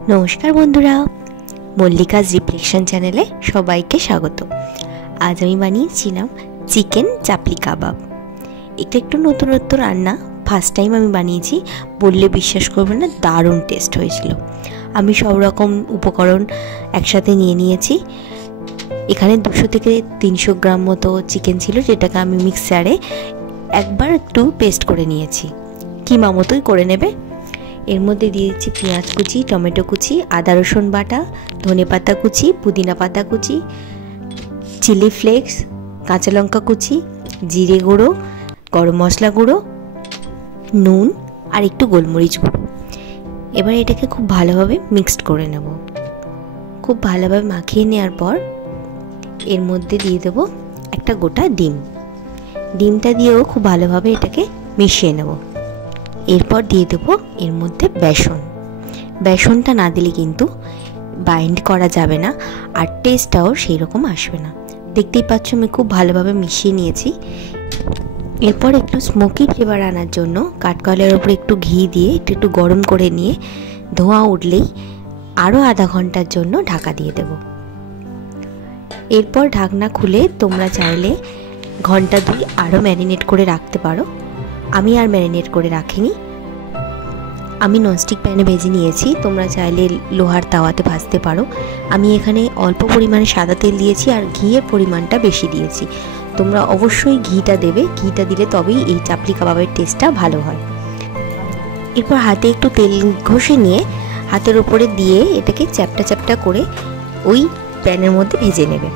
नमस्कार बंधुरा मल्लिकाज रिफ्लेक्शन चैनेले सबाइके स्वागत। आज आमी बानिয়েছিলাম चिकेन चापली काबाब। এটা একটু নতুনত্ব রান্না, ফার্স্ট টাইম আমি বানিয়েছি, বললে বিশ্বাস করবে না, দারুণ টেস্ট হয়েছিল। আমি সব রকম উপকরণ একসাথে নিয়ে নিয়েছি। এখানে 200 থেকে 300 গ্রাম মতো চিকেন ছিল, যেটাকে আমি মিক্সারে একবার একটু পেস্ট করে নিয়েছি, কিমা মতোই করে নেবে। এর মধ্যে দিয়ে দিচ্ছি পেঁয়াজ কুচি, টমেটো কুচি, আদা রসুন বাটা, ধনেপাতা কুচি, পুদিনা পাতা কুচি, চিলি ফ্লেক্স, কাঁচা লঙ্কা কুচি, জিরে গুঁড়ো, গরম মশলা গুঁড়ো, নুন আর একটু গোলমরিচ গুঁড়ো। এবার এটাকে খুব ভালোভাবে মিক্সড করে নেব। খুব ভালোভাবে মাখিয়ে নেওয়ার পর এর মধ্যে দিয়ে দেব একটা গোটা ডিম। ডিমটা দিয়েও খুব ভালোভাবে এটাকে মিশিয়ে নেব। এরপর দিয়ে দেবো এর মধ্যে বেসন। বেসনটা না দিলে কিন্তু বাইন্ড করা যাবে না, আর টেস্টটাও সেই রকম আসবে না। দেখতেই পাচ্ছ আমি খুব ভালোভাবে মিশিয়ে নিয়েছি। এরপর একটু স্মোকি ফ্লেভার আনার জন্য কাঠকয়লার ওপরে একটু ঘি দিয়ে একটু গরম করে নিয়ে ধোঁয়া উঠলেই আরও আধা ঘন্টার জন্য ঢাকা দিয়ে দেব। এরপর ঢাকনা খুলে তোমরা চাইলে ঘন্টা 2 আরও ম্যারিনেট করে রাখতে পারো। আমি আর ম্যারিনেট করে রাখিনি, আমি ননস্টিক প্যানে ভেজে নিয়েছি। তোমরা চাইলে লোহার তাওয়াতে ভাজতে পারো। আমি এখানে অল্প পরিমাণে সাদা তেল দিয়েছি আর ঘিয়ের পরিমাণটা বেশি দিয়েছি। তোমরা অবশ্যই ঘিটা দেবে, ঘিটা দিলে তবেই এই চাপলি কাবাবের টেস্টটা ভালো হয়। এরপর হাতে একটু তেল ঘষে নিয়ে হাতের উপরে দিয়ে এটাকে চ্যাপটা চ্যাপটা করে ওই প্যানের মধ্যে ভেজে নেবে।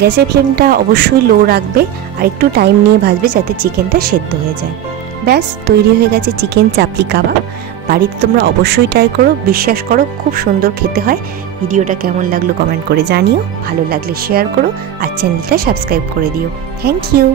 গ্যাসের ফ্লেমটা অবশ্যই লো রাখবে আর একটু টাইম নিয়ে ভাজবে যাতে চিকেনটা সেদ্ধ হয়ে যায়। ব্যাস তৈরি হয়ে গেছে চিকেন চাপলি কাবাব। বাড়িতে তোমরা অবশ্যই ট্রাই করো, বিশ্বাস করো খুব সুন্দর খেতে হয়। ভিডিওটা কেমন লাগলো কমেন্ট করে জানিও, ভালো লাগলে শেয়ার করো আর চ্যানেলটা সাবস্ক্রাইব করে দিও। Thank you.